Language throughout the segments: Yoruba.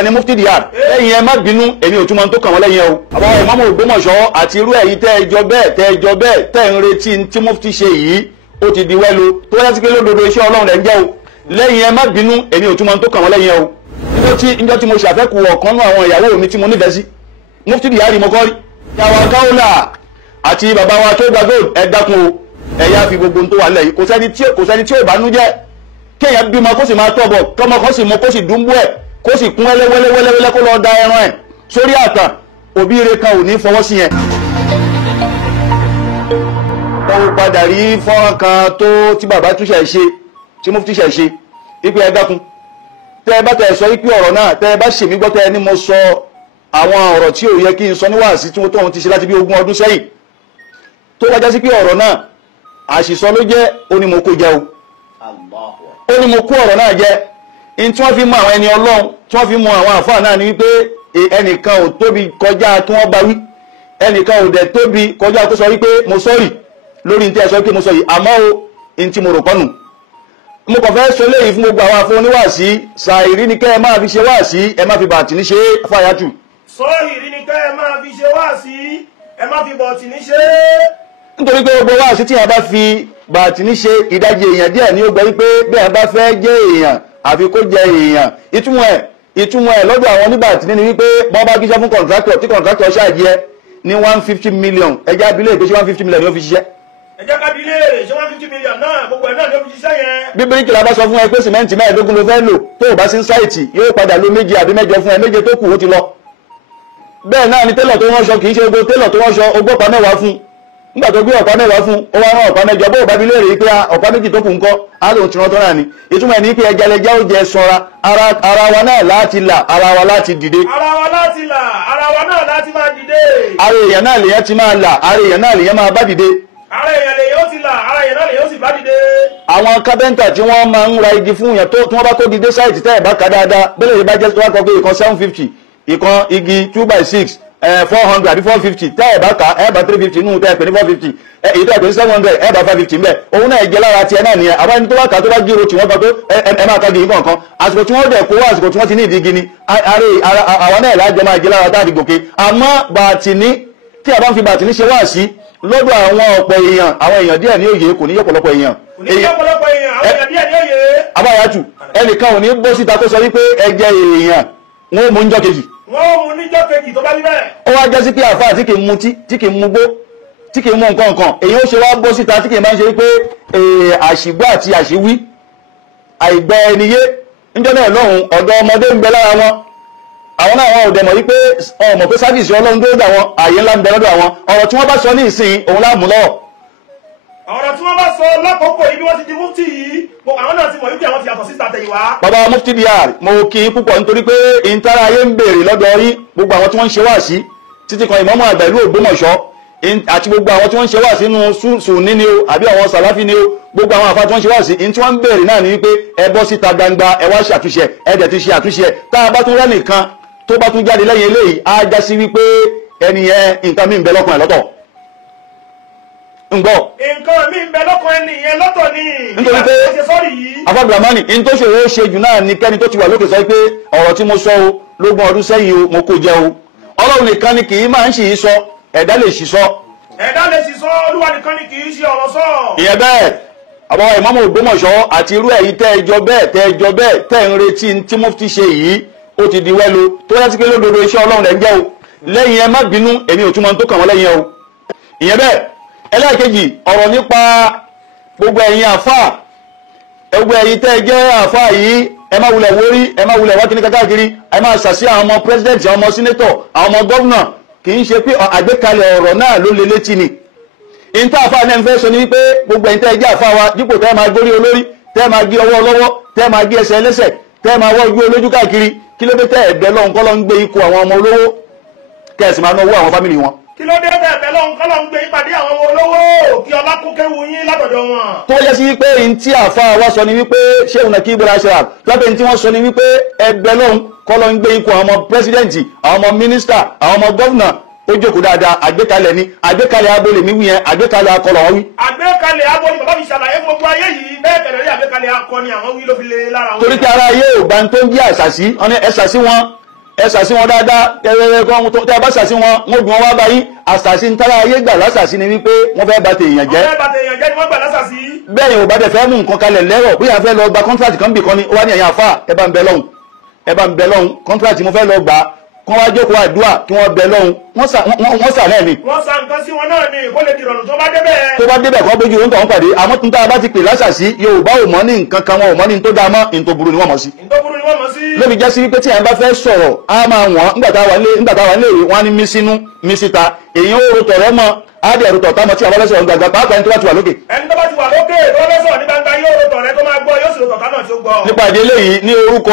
dẹ̀ ni Mufti Diyar lẹ́yìn ẹ má bínú èmi ò túmọ̀ tó kàn wọ́n lẹ́yìn o. àwọn ìmáàmù Ògbómọ̀ṣọ́ àti irú ẹ̀yìn tẹ́ ẹ jọ bẹ́ẹ̀ tẹ́ ń retí tí Mufti ṣe yìí ó ti di wẹ́lu tó yẹ sí pé lódodo iṣẹ́ Ọlọ́run rẹ̀ ń jẹ́ o lẹ́yìn ẹ má bínú èmi ò túmọ̀ tó kàn wọ́n lẹ́yìn o. níjọ́ tí mo ṣàfẹ́kù ọ̀kan náà àwọn ìyàwó mi tí mo nífẹ̀ẹ́ sí Mufti Diyar mo kọ́ rí. yàwá káwọ́là àti bàbá wa tó gba gold ẹ dákun o ẹ̀yà fi gbogbo tó wà lẹ́yìn kò sẹ́ni tí ò bá nú jẹ́ kéèyàn bímọ kó sì máa tọ̀bọ̀ kọ́mọ kó sì mú kó sì dúnbú ẹ̀ kó sì kún wẹ́lẹ́wẹ́lẹ́wẹ́lẹ́ kó lọ da ẹran ẹ̀ sórí àtàn òbí ire kan ò ní fọwọ́ sí yẹn. ó padà rí fọ́nrán kan tó tí bàbá túṣẹ̀ ṣe tí Mufti ṣẹ̀ ṣe ipe ẹ dákun tẹ́ ẹ bá tẹ̀ sọ ipe ọ̀rọ̀ náà tẹ́ ẹ bá ṣèmí gbọ́ tẹ́ ẹ ní mo sọ àwọn ọ̀rọ̀ tí ò yẹ kí n sọ níwáàsí tí mo tóun ti ṣe láti bí 20 ọdún sẹ́yìn tó wájá sí pé ọ̀rọ̀ náà àṣìsọ ló jẹ́ ó ní mo kó jẹ o ó ní mo kó ọ̀rọ̀ náà jẹ in tí wọ́n fi mú àwọn ẹni Ọlọ́run tí wọ́n fi mú àwọn àfáà náà ni wípé ẹnìkan ò tóbi kọjá kí wọ́n bá wí ẹnìkan ò dẹ̀ tóbi kọjá kó sọ wípé mo sọ́rì lórí ní tí ẹ sọ pé mo sọ yìí àmọ́ o in tí mo rò kọ́nù mo kàn fẹ́ sọ léyìí fún gbogbo àwọn afọ oníwàásí ṣàìrí ni kẹ́ ẹ máa fi ṣe wáàsí ẹ má fi bàtì ní ṣe fàyàtù. sọ́ọ̀rì ni kẹ́ ẹ máa fi ṣe wáàsí ẹ má fi bọ̀tì ní ṣe. nítorí pé gbogbo wáàsí tí a bá fi bàtì ní ṣe ìdajì èèyàn díẹ̀ ní ó gbọ́ wípé bí a bá fẹ́ jẹ́ èèyàn àfi kó jẹ èèyàn ìtumọ̀ ẹ̀ lọ́dọ̀ àwọn oníbàtì ní wípé wọ́n bá gíṣẹ́ fún kọ̀ǹtráktọ̀ tí kọ̀ǹtráktọ̀ ṣáàjì ẹ ní 150 million ẹjá abilé ìpèsè 150 million ni ó fi ṣiṣẹ́. ẹjá kábílé ṣe 150 million náà gbogbo ẹ̀ náà ni ó fi ṣiṣẹ́ yẹn. bí bíríkìlà bá sọ fún ẹ pé sìmẹ́ǹtì 15 ló fẹ́ lò tó o bá sí sáìtì yóò padà lo 7 àbí 8 fún ẹ 7 tó kù ó ti lọ. bẹ́ẹ̀ náà ni télọ̀ tó ránṣọ kì í ṣe gbogbo télọ̀ tó ránṣọ ọgbọ́pàá 10 fún nígbà tó gbé ọ̀pá 10 fún ó wá rán ọ̀pá 8 bó bá bí léèrè pé ọ̀pá 2 tó kù ńkọ́ á lòun ti rántọ́ náà ni ìtumọ̀ ẹ̀ ní pé ẹjalẹjá ó jẹ sọra ara wa náà láti là ara wa láti dìde. ara wa láti là ara wa náà láti máa dìde. ara èèyàn náà lèyàn ti máa là ara èèyàn náà lèyàn máa bá dìde. ara èèyàn lèyàn ó ti là ara èèyàn náà lèyàn ó sì bá dìde. àwọn kápẹ́ńtà tí wọ́n máa ń ra igi fún yẹn tí wọ́n bá kó dìde sáìtì tẹ́ ẹ̀ bá ka dáadáa bẹ́lẹ̀ yìí bá jẹ́ tó wá kọ́ pé ìkan 750 ìkan igi 2x6 400 àbí 450 tẹ́ ẹ̀ bá ka ẹ̀ bá 350 nínú tẹ́ ẹ̀ pè ní 450 èyí tẹ́ ẹ̀ pè ní 700 ẹ̀ bá 550 mbẹ́ òun náà jẹ́ lára tiẹ̀ náà nìyẹn àwọn ẹni tó bá kà tó bá gírò tí wọ́n gbà tó ẹ máa ka gigi kọ̀ọ̀kan àsìkò tí wọ́n dẹ̀ kó àsìkò tí wọ́n ti ní ìdí gini àwọn náà lájọ máa jẹ́ lára táàdì gòkè àmọ́ bàtìní tí a bá ń fi bàtìní ṣe wá sí lọ́dọ̀ àwọn ọ̀pọ̀ èèyàn àwọn èèyàn díẹ̀ ní òye kò ní yọ̀pọ̀lọpọ̀ èèyàn. Abáyàtù ẹnìkan ò ní bọ́ síta tó sọ wípé ẹjẹ èèyàn wọn ò mú níjọ́ kejì. wọ́n mú níjọ́ kejì tó bá rí bẹ́ẹ̀. ó wá jẹ́ sí pé àfáà tí kì í mutí tí kì í mugbó tí kì í mú nǹkan kan èyí ó ṣe wá bọ́ síta tí kì í máa ń ṣe wípé àṣìgbọ́ àti àṣìwí àìgbẹ́ ẹniyé níjọ́ náà lọ́hùn ọ̀dọ́ ọmọdé ń bẹ lára wọn àwọn náà wọn ò dẹ̀ mọ̀ wípé ọmọ pé sáfìsì ọlọ́run tó dà wọn ààyè ńlá ń bẹ lọ́dọ̀ àwọn ọ̀rọ̀ tí wọ́n bá sọ ní ìsìn òun láàmú lọ́wọ́. ọ̀rọ̀ tí wọ́n bá sọ lákòókò yìí bí wọ́n ti di Mufti yìí àwọn náà ti mọ̀ wípé àwọn ti yàtọ̀ síta tẹ̀yìnwá. bàbá Mufti Diyar mo kí i púpọ̀ nítorí pé ìntara ayé ń béèrè lọ́dọ̀ yín gbogbo àwọn tí wọ́n ń ṣe wá sí títí kan ìmáàmù àgbà ìlú Ògbómọ̀ṣọ́ àti gbogbo àwọn tí wọ́n ń ṣe wá sí nínú Sunni ni o àbí àwọn Sàláfì ni o gbogbo àwọn àfáà tí wọ́n ń ṣe wá sí ní tí wọ́n ń béèrè náà ni wípé ẹ bọ́ síta gbangba ẹ wá ṣàtúnṣe ẹ dẹ̀ ti ṣe àtúnṣe tá a bá tún rẹ́ nìkan tó bá tún jáde lẹ́yìn eléyìí á já sí wípé ẹni yẹn nǹkan mí ń bẹ lọ́kàn ẹ̀ lọ́tọ̀ ń gbọ́. nǹkan mí ń bẹ lọ́kàn ẹni yẹn lọ́tọ̀ ni. nítorí pé afọ́gbàmánì in tó ṣòro ṣe jù náà ni kẹ́ni tó ti wà lókè sọ pé ọ̀rọ̀ tí mo sọ o lógún ọdún sẹ́yìn o mo kó jẹ o Ọlọ́run nìkan ni kì í máa ń ṣì í sọ ẹ̀dá lè ṣì sọ. ẹ̀dá lè ṣì sọ Olúwa nìkan ni kì í ṣe ọ̀rọ̀ sọ. ìyẹn bẹ́ẹ̀ àwọn ìmáàmù Ògbómọ̀ṣọ́ àti irú ẹ̀yìn tẹ́ ẹjọ́ bẹ́ẹ̀ tẹ́ ń retí tí Mufti ṣe yìí ó ti di wẹ́lu tó yẹ sí pé lódodo iṣẹ́ Ọlọ́run rẹ̀ ń jẹ́ o lẹ́yìn ẹ má bínú èmi ò túmọ̀ tó kàn wọ́n lẹ́yìn ẹ o. ìyẹn bẹ́ẹ̀ ẹlẹ́ẹ̀kejì ọ̀rọ̀ nípa gbogbo ẹ̀yin àfáà ẹgbẹ́ ẹ̀yin tẹ́ ẹ jẹ́ àfáà yìí ẹ má wulẹ̀ wórí ẹ má wulẹ̀ wákìní kákàkiri ẹ má ṣàṣì àwọn ọmọ pírẹsidẹ́ǹtì àwọn ọmọ sínétọ̀ àwọn ọmọ gọ́vnà kì í ṣe pé àgbékalẹ̀ ọ̀rọ̀ náà ló le létí ni. ìyíntà àfáà náà ń fẹ́ sọ ní wípé gbogbo ẹ̀yin tẹ́ ẹ jẹ́ àfáà wa dípò tẹ́ ẹ máa gbórí olórí tẹ́ ẹ máa gé ọwọ́ ọlọ́wọ́ tẹ́ ẹ máa gé ẹsẹ̀ ẹlẹ́sẹ̀ tẹ́ ẹ máa wọ́ ojú olójú káàkiri kí ló dé tẹ́ ẹ̀bẹ̀ lọ́hùn kọ́ ló ń gbé ikú àwọn ọmọ olówó kẹ́ẹ̀sì máa náwó àwọn fámìlì wọn. kí ló dé tẹ́ ẹ̀bẹ̀ lọ́hùn kọ́ ló ń gbé ìpàdé àwọn ọmọ olówó kí ọlá kún kéwu yín látọ̀dọ̀ wọn. tó yẹ sí wípé n tí àfa wa sọ ni wípé ṣéun náà kí ibùdó aṣọ àpẹẹrẹ tí wọ́n sọ ni wípé ẹ̀bẹ̀ lọ́hùn kọ́ ló ń gbé ikú àwọn ọmọ pírẹsidẹ́ǹtì àwọn ọmọ mínísítà àwọn ọmọ gọ́vnà ó jókòó dáadáa àgbékalẹ̀ ni àgbékalẹ̀ abọ́lé mi wí yẹn àgbékalẹ̀ akọlọ̀ wọn wí. àgbékalẹ̀ abọ́lé bàbá mi ṣàlàyé gbogbo ayé yìí bẹ́ẹ̀ kẹ̀lẹ́ rí àgbékalẹ̀ akọni àwọn wí ló fi lé lára wọn. torí pé ara ayé ò bá ń tó ń jí àṣàṣì wọn ni ẹ̀ṣàṣì wọn ẹ ṣàṣì wọn dáadáa tẹ́ ẹ bá ṣàṣì wọn wọ́n dùn wọn wá báyìí àṣàṣì ń tára ayé gbà lásàṣì ni wípé wọ́n fẹ́ bà tèèyàn jẹ́. wọ́n fẹ́ bà tèèyàn jẹ́ ni wọ́n gbà lásàṣì. bẹ́ẹ̀ yóò bá dẹ̀ fẹ́ mú nǹkan kalẹ̀ lẹ́rọ̀ bóyá fẹ́ lọ gba kọ́ńtíráàtì kan bì kan ni ó wá ní ẹ̀yìn àfà ẹ bá ń bẹ lọ́hùn kọ́ńtíráàtì mo fẹ́ lọ gbà kí wọ́n wá jókòó àdúrà kí wọ́n bẹ lọ́hùn wọ́n sà náà ni. wọ́n sa nǹkan sí wọn náà ni kó lè di ìrọ̀rùn tó bá débẹ̀. tó bá débẹ̀ kọ́ bójú oúnjẹ wọn pàdé àmọ́ tuntun tá a bá ti pè lásàsí Yorùbá ò mọ̀ ní nǹkan kan wọn ò mọ̀ ní tó dáa mọ́ ní tó burú ni wọ́n mọ̀ sí. lóbi jẹ́ sí wípé tí àwọn bá fẹ́ sọ̀rọ̀ á máa wọ̀n nígbà tá a wà léèrè wọn á ní mí sínú mí síta èyí ó rotọ̀ rẹ mọ́ á dẹ̀ rotọ̀ táwọn tí a bá fẹ́ sọ̀rọ̀ gbàgbà pàápàá ẹni tó bá ti wà lókè. ẹni tó bá ti wà lókè tó fẹ́ sọ̀rọ̀ ní gbangba yóò rotọ̀ rẹ tó máa gbọ́ yóò sì rotọ̀ táwọn tí ó gbọ́. nípa ìdí eléyìí ní orúkọ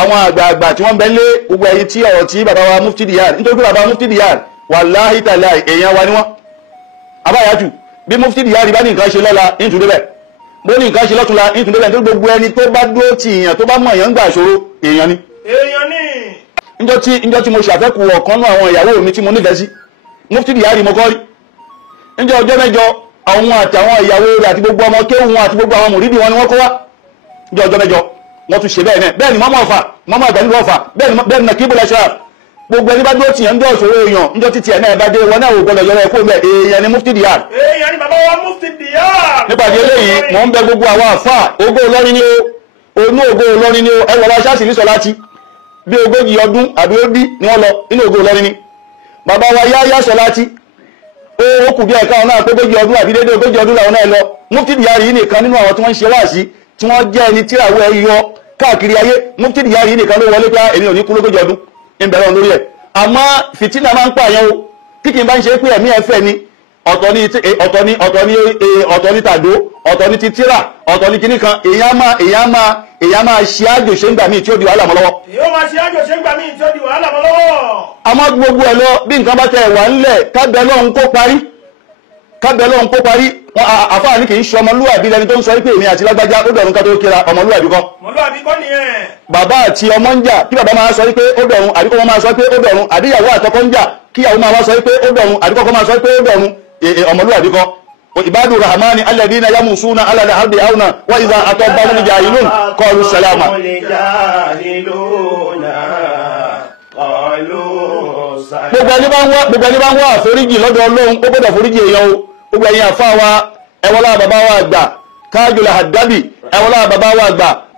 àwọn àgbààgbà tí wọ́n bẹ lé gbogbo ẹ̀yìn tí ọ̀rọ̀ tí bàbá wa Mufti Diyar nítorí pé bàbá Mufti Diyar wàláhì tàlá èèyàn wa ni wọ́n abáyájú bí Mufti Diyar bá ní nǹkan ṣe lọ́la ìtúndé bẹ̀ bó ní nǹkan ṣe lọ́túnla ìtúndé bẹ̀ nítorí gbogbo ẹni tó bá dúró ti èèyàn tó bá mọ̀ èèyàn ń gbà ṣòro èèyàn ni. níjọ́ tí mo ṣàfẹ́kù ọ̀kan nú àwọn ìyàwó mi tí mo nífẹ̀ẹ́ sí Mufti Diyar mo kọ́ rí níjọ́ ọjọ́ mẹ́jọ àwọn àtàwọn ìyàwó rẹ̀ àti gbogbo ọmọ kéwù wọn àti gbogbo àwọn mùrídì wọn ni wọ́n kó wá níjọ́ ọjọ́ mẹ́jọ wọ́n tún ṣe bẹ́ẹ̀ náà bẹ́ẹ̀ ni mọ́mọ́ ọ̀fà mọ́mọ́ àgbẹ̀lú ọ̀fà bẹ́ẹ̀ ni nàkíbù lẹ́ṣọ́ gbogbo ẹni bá dúró tìyàn ń jọ ìṣòro èèyàn níjọ́ títí ẹ̀ náà bá dé wọn náà wò gbọdọ̀ yọrọ ẹ̀kọ́ mẹ́ èèyàn ni Mufti Diyar. èèyàn ni bàbá wa Mufti Diyar. nípàdé eléyìí mò ń bẹ gbogbo àwọn àfà ògo Ìlọrin ni o onú ògo Ìlọrin ni o ẹ wọlé aṣáàṣì ní Sọláàtì bí ogójì ọdún àbí ó dí ni wọ́n lọ inú ògo Ìlọrin ni bàbá wa Yahya Sọláàtì ó kù bí ẹ̀ka ọ̀nà àpégójì ọdún àbí dédé ogójì ọdún làwọn náà lọ Mufti Diyar yìí nìkan nínú àwọn tí wọ́n ń ṣe wáàsí tí wọ́n jẹ́ ẹni tíráwó ẹ yọ káàkiri ayé Mufti Diyar yìí nìkan ló wọlé pé èmi ò ní kú lógójì ọdún ń bẹ̀rẹ̀ lórí ẹ̀ àmọ́ fìtínà máa ń pààyàn o kíkì bá ń ṣe pé ẹ̀mí ẹ̀fẹ́ ni ọ̀tọ̀ ni tàdó ọ̀tọ̀ ni ti tíra ọ̀tọ̀ ni kìíní kan èèyàn máa ṣe àjò ṣe ń gbà míì tí ó di wàhálà mọ́ lọ́wọ́. yóò máa ṣe àjò ṣe ń gbà míì tí ó di wàhálà mọ́ lọ́wọ́. àmọ́ gbogbo ẹ̀ lọ bí nǹkan bá tẹ ẹ̀wà ńlẹ̀ kábẹ́ lọ́hún kó parí àfáà ní kì í ṣe ọmọlúwàbí lẹni tó ń sọ pé èmi àti lágbájá ó dọ̀run ká tó kíra ọmọlúwàbí kọ́. ọmọlúwàbí kọ́ nìyẹn. bàbá àti ọmọ ń jà kí bàbá máa sọ pé ó dọ̀run àbí kọ́kọ́ máa sọ pé ó dọ̀run àbí ìyàwó àtọkọ ń jà kí ìyàwó máa sọ pé ó dọ̀run àbí kọ́kọ́ máa sọ pé ó dọ̀run ọmọlúwàbí kọ́. ibadu rahmani alladhina yamusuna ala al-ardi hauna wa idha atabahum jahilun qalu salama. gbogbo ẹni bá ń wá àforíjì lọ́dọ̀ Ọlọ́run ó gbọ́dọ̀ foríjì èèyàn o gbogbo ẹ̀yin àfáà wa ẹwọlá bàbá wa àgbà kájọlá àdábì ẹwọlá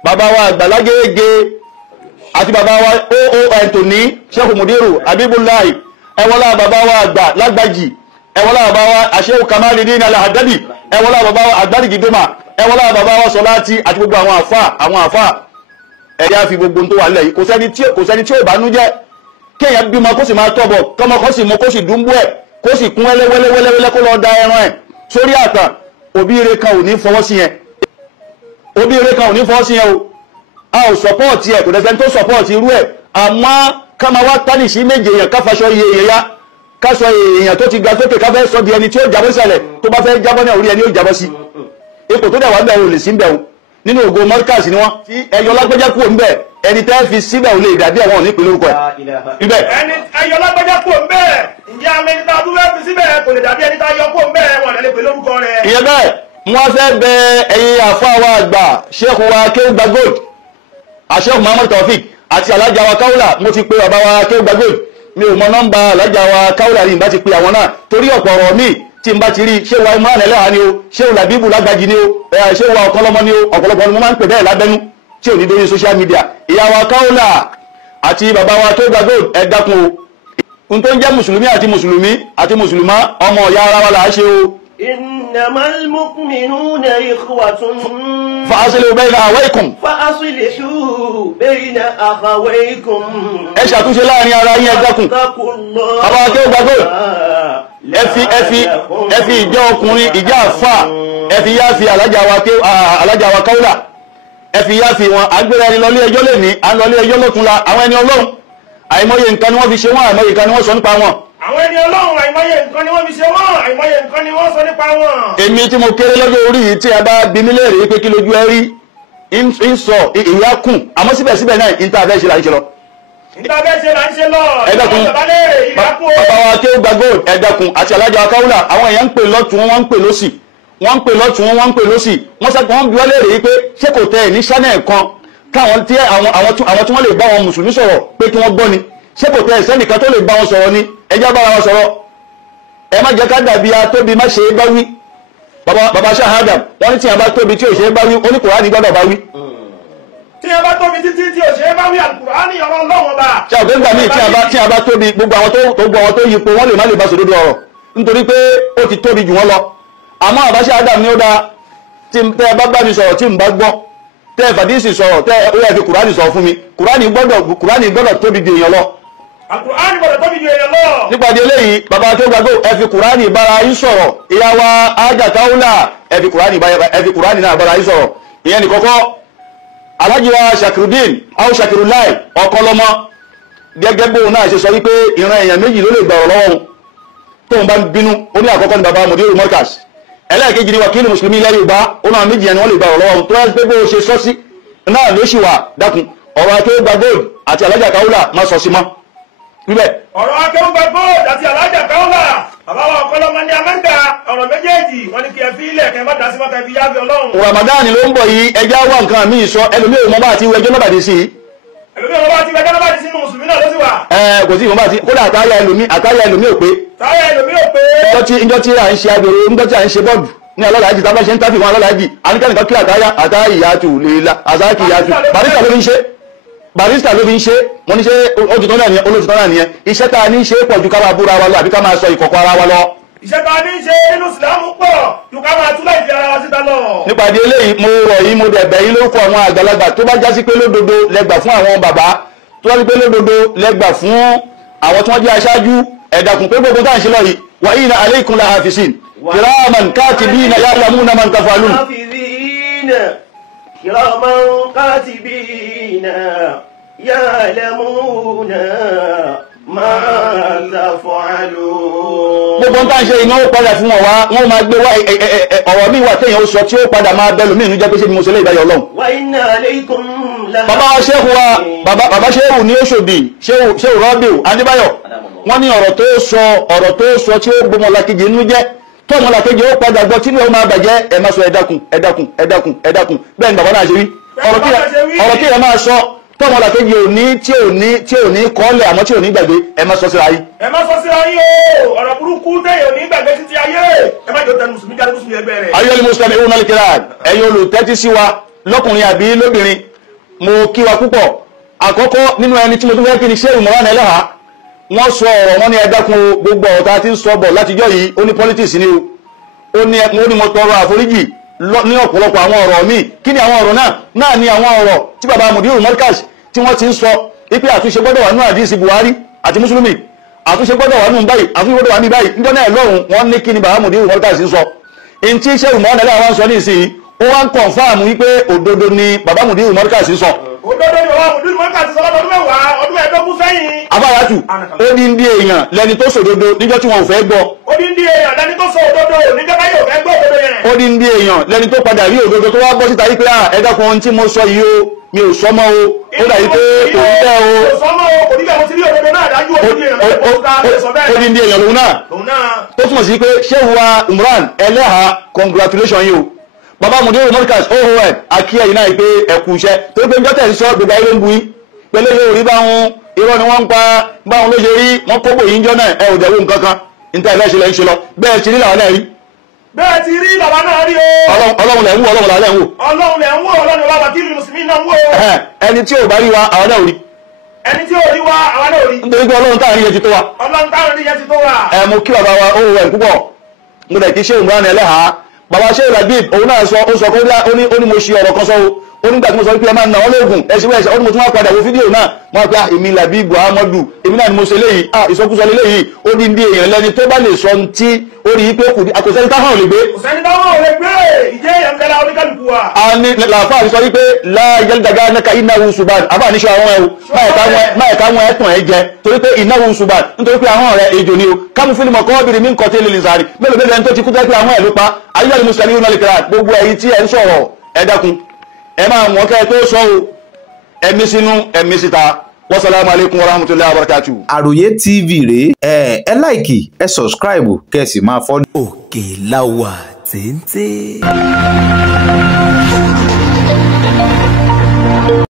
bàbá wa àgbà lágége àti bàbá wa oo Anthony Sheikh Mudiru Abibulahi ẹwọlá bàbá wa àgbà lágbàjì ẹwọlá bàbá wa Sheikh Kamaluddin Al-Hadabi ẹwọlá bàbá wa Àgbàdìgídọ́mà ẹwọlá bàbá wa Sọláàtì àti gbogbo àwọn àfáà ẹ̀yà fi gbogbo tó wà lẹ̀ yìí kò sẹ́ni tí ó bá nú jẹ́ kéèyàn bímọ kó sì máa tọ́bọ̀ kọ́mọ kó sì mú kó sì dúnbú ẹ̀ kó sì kún wẹ́lẹ́wẹ́lẹ́wẹ́lẹ́ kó lọ da ẹran ẹ̀ sórí àtàn òbí ire kan ò ní fọwọ́ sí yẹn o a ò sọpọ́ọ̀tì ẹ̀ kò dẹ́sẹ̀ tó sọpọ́ọ̀tì irú ẹ̀ àmọ́ ká máa wá tánìsí méje èèyàn káfaṣọ iye èèyàn ya káṣọ èèyàn tó ti ga sókè káfẹ́ sọ di ẹni tí ó jábọ́ sálẹ̀ tó bá fẹ́ jábọ́ ní orí ẹni ó jábọ́ sí ipò tó dẹ̀ wá bẹ̀ ò lè sí bẹ̀ o nínú ògo mọ́ríkàsì ni wọ́n tí ẹyọ lágbẹ́já kúrò ń bẹ̀ ẹni tẹ́ fi síbẹ̀ ò lè dàbí àwọn òní ìpínlẹ̀ orúkọ ẹ̀ ibẹ̀. ẹni ẹyọ lágbẹ́já kúrò ń bẹ̀ ìyá amẹni tá a dúró fi síbẹ̀ kò lè dàbí ẹni tá a yọ kúrò ń bẹ̀ wọn lè pè lórúkọ rẹ̀. ìyẹn bẹ́ẹ̀ wọ́n fẹ́ bẹ ẹ̀yin àfáà wa àgbà Sheikh wa Kéwùgbà Gold Sheikh Muhammad Taofik àti alájà wa Kaula mo ti pe bàbá wa Kéwùgbà Gold mi ò mọ nọ́mbà alájà wa Kaula rí n bá ti pe àwọn náà torí ọ̀pọ̀ ọ̀rọ̀ míì tí n bá ti rí Sheikh wa Imran Eleha ni o Sheikh Labibu Lágbàjì ni o Sheikh wa Ọ̀kọ́lọ́mọ ni o ọ̀pọ̀lọpọ̀ ni mo máa ń pè bẹ́ẹ̀ lábẹ́nú tí ò ní dórí social media ìyá wa Kaula àti bàbá wa Kéwùgbà Gold ẹ dákun o n tó ń jẹ́ mùsùlùmí àti mùsùlùmá ọmọ ìyá ara wa là á ṣe o. innamal mu'minuna ikhwatun fa'aslihu bayna akhawaykum. fa'aslihu bayna akhawaykum. ẹ ṣàtúnṣe láàrin ara yín ẹ dákun. bàbá wa Kéwùgbà Gold ẹ fi ìjọ ọkùnrin ìjà àfà ẹ fi yá fi alájà wa Kaula ẹ fi yá fi wọn agbéra ẹni lọlé ẹjọ́ lè ní à ń lọlé ẹjọ́ lọ́túnla àwọn ẹni Ọlọ́run àìmọye nǹkan ni wọ́n fi ṣe wọ́n àìmọye nǹkan ni wọ́n sọ nípa wọn. àwọn ẹni Ọlọ́run àìmọye nǹkan ni wọ́n fi ṣe wọ́n àìmọye nǹkan ni wọ́n sọ nípa wọn. èmi tí mo kéré lọ́jọ́ orí yìí tí a bá bí mi léèrè pé kí lójú ẹ rí ń sọ ìyá kùn àmọ́ síbẹ̀síbẹ̀ náà ń tà fẹ́ ṣe là ń ṣe lọ. ìtàbẹ́ ṣe là ń ṣe lọ. ẹ dákun bàbá wa Kéwùgbà Gold ẹ dákun àti alájà wa Kaula àwọn èèyàn ń pè lọ́tún wọ́n ń pè lọ́sì wọ́n ń pè lọ́tún wọ́n ń pè lọ́sì wọ́n sẹ́kọ̀ọ́ wọ́n bí wọ́n léèrè yìí pé ṣé kò tẹ ẹ̀ ní channel kan káwọn tí àwọn tí wọ́n lè bá wọn mùsùlùmí sọ̀rọ̀ pé kí wọ́n gbọ́ ni ṣé kò tẹ ẹ̀sẹ́ nìkan tó lè bá wọn sọ̀rọ̀ ni ẹjẹ́ bára wọn sọ̀rọ̀ ẹ má jẹ́ ká dàbí atóbi má ṣe é bá wí bàbá ṣáhádà wọ́n ní tí a bá tóbi tí ò ṣe é bá wí ó ní Kùránì gbọ́dọ̀ bá wí. tí a bá tóbi títí tí ò ṣe é bá wí Al-Kùránì ọ̀rọ̀ Ọlọ́run bá. ṣé àwọn gbẹ́ngbà míì tí a bá tóbi gbogbo àwọn tó yípo wọ́n lè má lè bá sòdodo ọ̀rọ̀ nítorí pé ó ti tóbi jù wọ́n lọ àmọ́ bàbá ṣáhádà ní ó dáa tí ẹ bá bá mi sọ̀rọ̀ tí n bá gbọ́ tẹ́ ẹ fàdísì sọ̀rọ̀ tẹ́ ẹ ó yẹ fi Kùránì sọ fún mi Kùránì gbọ́dọ̀ tóbi ju èèyàn lọ. Al-Kùránì gbọ́dọ̀ tóbi ju èèyàn lọ. nípàdé eléyìí bàbá tó gbàgbó ẹ fi Kùránì bára yín sọ̀rọ̀ ìyá wa ájà káwùlà ẹ fi Kùránì náà bára yín sọ̀rọ̀ ìyẹn nìkọ́kọ́ Alhaji wa Shakirudeen àwọn Shakirulai ọkọlọmọ gẹ́gẹ́ bóun náà ṣe sọ wípé ìran èèyàn méjì ló lè gbà ọ̀rọ̀ lọ́wọ́ tóun bá ń bínú ó ní àkọ́kọ́ ní bàbá Mudiru Markaz ẹlẹ́ẹ̀kejì ni wàkílì mùsùlùmí ilẹ̀ Yorùbá ó náà méjì ẹni wọ́n lè gbà ọ̀rọ̀ lọ́wọ́ tó yẹ pé bó ṣe sọ sí náà ló ṣì wà dákun ọ̀rọ̀ akéwògbà gold àti Alhaja Kaula má sọ sí mọ́ níbẹ̀. ọ̀rọ̀ akéwògbà gold àti Alhaja Kaula bàbá wa ọ̀kọ́lọ́mọ ní amẹ́ńdà ọ̀rọ̀ méjèèjì wọ́n ní kí ẹ fi ilẹ̀ kẹ́ má dá sí mọ́ta fi yá fi Ọlọ́run. Ramadan ló ń bọ̀ yìí ẹja wà nǹkan míì sọ ẹlòmíì mọ́ bá àti ẹjọ́ náà bàdé sí i. ẹlòmíì mọ́ bá àti ẹjọ́ náà bàdé sínú mùsùlùmí náà ló sì wà. Kò sí ìwọ̀n bá àti kódà àtàyà ẹlòmíì ò pé. táyà ẹlòmíì ò pé. ìjọ tí à ń ṣe agbèrè ìjọ tí à ń ṣe bọ́ọ̀dù ní alálàájì tá a bá ṣe ń tábì wọn alálàájì àníkànìkan kí àtàyàtù lèla àzákìyàtù barista ló fi ń ṣe wọ́n ní ṣe olóòtítọ́ náà nìyẹn iṣẹ́ tá a ní ṣe pọ̀ ju ká máa búra wa lọ àbí ká máa sọ ìkọ̀kọ̀ ara wa lọ. iṣẹ́ tá a ní ṣe nínú ìsìlámù pọ̀ ju ká máa tú láì fi ara wa síta lọ. nípàdé eléyìí mo rọ̀ yìí mo dẹ̀bẹ̀ yìí lórúkọ àwọn àgbàlagbà tó bá jásí pé lódodo lẹ́gbà fún àwọn bàbá tó bá jásí pé lódodo lẹ́gbà fún àwọn tí wọ́n jẹ́ aṣáájú ẹ dákun pé gbogbo tá à ń ṣe lọ yìí wa inna alaykum la hafisin kiraman katibina ya'lamuna man taf'alun. kiraman katibina ya'lamuna ma taf'alun. gbogbo tá à ń ṣe iná ó padà fún wọn wá wọn máa gbé wá ọ̀rọ̀ mi wà téèyàn ó sọ tí ó padà máa bẹ lómi ìnú jẹ́ pé ṣé ni mo ṣe lé ìdájọ́ Ọlọ́run. wa inna alaykum la. bàbá wa ṣéhù bàbá ṣéhù ní Òṣòdì ṣéhù Rọ́bìù Adébáyọ̀ wọ́n ní ọ̀rọ̀ tó sọ tí ó gbọmọ làkejì inú jẹ́ tó ọmọ làkejì ó padà gbọ́ tí ní ó máa bàjẹ́ ẹ máa sọ ẹ dákun bẹ́ẹ̀ ni bàbá náà ṣe rí ọ̀rọ̀ tí ẹ máa sọ tó ọmọ làkejì tí ò ní kọ́lẹ̀ àmọ́ tí ò ní gbàgbé ẹ máa sọ síra yìí. ẹ má sọ síra yìí o ọ̀rọ̀ burúkú tẹ̀yìn ò ní gbàgbé títí ayé ẹ má jọ tẹnu mùsùlùmí jáde mùsùlùmí ẹgbẹ́ rẹ̀. ayọ́lẹ̀ mùsùlùmí ìwúná lè kíra ẹ̀yin olùtẹ́tí sí wa lọ́kùnrin àbí lóbìnrin mo kí wa púpọ̀ àkọ́kọ́ nínú ẹni tí mo tún fẹ́ kí ni ṣé ìmọ̀ràn ẹlẹ́hà wọ́n sọ ọ̀rọ̀ wọn ní ẹ̀dákun gbogbo ọ̀rọ̀ tá a ti ń sọ bọ̀ látijọ́ yìí ó ní politics ni ó ní mo tọrọ àforíjì ní ọ̀pọ̀lọpọ̀ àwọn ọ̀rọ̀ míì kí ni àwọn ọ̀rọ̀ náà ni àwọn ọ̀rọ̀ tí bàbá Mudiru Markaz tí wọ́n ti ń sọ wípé àtúnṣe gbọ́dọ̀ wà nínú àdìsí Buhari àti mùsùlùmí àtúnṣe gbọ́dọ̀ wà nínú báyìí àtúnṣe gbọ́dọ̀ wà ní báyìí níjọ́ náà lọ́rùn wọ́n ní kí ni bàbá Mudiru Markaz ń sọ in tí iṣẹ́ ìmọ̀ràn ẹlẹ́wà wọn sọ ní ìsìn ó wá ń kọ̀nfáàmù wípé òdodo ni bàbá Mudiru Markaz ń sọ. òdodo ni bàbá Mudiru Markaz sọ lọ́dún mẹ́wàá ọdún mẹ́ẹ̀ẹ́dógún sẹ́yìn. abáyàtù ó ní ń dí èèyàn lẹni tó sòdodo níjọ́ tí wọn ò fẹ́ gbọ́. ó ní ń dí èèyàn lẹni tó sọ òdodo níjọ́ bá yóò fẹ́ gbọ́ òdodo yẹn. ó ní ń dí èèyàn lẹni tó padà rí òdodo tó wá bọ́ síta yí pé ẹ dákun ohun tí mo sọ yìí o mi ò sọmọ o ó dàbí pé kò ní bẹ́ẹ̀ o. kò sọmọ o kò ní bẹ́ẹ̀ mo ti rí òdodo náà dájú òdodo yẹn ó ní ń dí èèyàn lòun náà tó túmọ̀ sí pé Shehu wa Umran Eleha congratulation yìí o bàbá Mudiru Markaz oon akíyẹ̀yìn náà pé ẹ̀kú iṣẹ́ tó pé njọ́ tẹ̀ ń sọ gbogbo ayé ló ń bu yín pẹ̀lú yóò rí báwọn irọ́ ni wọ́n ń pa báwọn ló ṣe rí wọ́n kóbò yín jọ náà ẹ ò dẹ̀wò nǹkan kan níta ìfẹ́ ṣe lẹ́ ń ṣe lọ bẹ́ẹ̀ ti rí làwọn náà rí. bẹ́ẹ̀ ti rí bàbá náà rí o. Ọlọ́run lẹ̀ ń wò Ọlọ́run lẹ̀ ń wò. Ọlọ́run lẹ̀ ń wò Ọlọ́run bàbá tí mùsùlùmí náà ń wò. ẹni tí ò bá rí wa àwọn náà ò rí. ẹni tí ò rí wa àwọn náà ò rí. nítorí pé Ọlọ́run táwọn yẹn ti tó wa. Ọlọ́run táwọn yẹn ti tó wa. mo kí bàbá wa oon púpọ̀ mo dẹ̀ kí Shehu Umran Eleha bàbá Shehu Labib òun náà sọ ó sọ pé ó ní mo ṣe ọ̀rọ̀ kan sọ ó nígbà tí mo sọ pé ẹ máa ń na wọn lóògùn ẹ̀sìn wẹ̀ẹ̀sẹ̀ ó ní mo tún wá padà wo fídíò náà wọ́n pe èmi Labib Ahmadu èmi náà ni mo ṣe léyìí ìsọkúsọ léyìí ó ní bí èèyàn lẹ́ni tó bá lè sọ tí ó rí i pé àkọsẹ́ni táwọn ò lè gbé. kòsẹ́ni táwọn ò lè gbé ìjẹ́ ìyàmẹ́lá oníkàlùkù wa. a ní làáfà àti sọ wípé láyẹ̀lẹ́dàgá nẹ́ka ináwó ṣùgbọ́n àbá níṣọ àwọn ẹ̀wò máa ẹ̀ka wọn ẹ̀tàn ẹ̀ jẹ torí pé ináwó ṣùgbọ́n nítorí pé àwọn ọ̀rẹ́ ejò ni o kámú fílímù ọkọ̀ obìnrin mi ń kọ́tí lè sáré mélòó mélòó ẹni tó ti kú tẹ́ pé àwọn ẹ̀ ló pa ayélujára mùsùlùmí yóò náà lè kíra gbogbo ẹ̀yin tí ẹ̀ ń sọ̀rọ̀ ẹ dákun ẹ máa wọ́n kẹ́ tó sọ o ẹ̀mí sínú ẹ̀mí síta wasalaamu aleykum warahmatulahi wabarakatuh. Àròyé TV rèé ẹ láìkì ẹ sọ̀scribe kẹ́ ẹ sì máa fọ́. Òkè la wà téńté.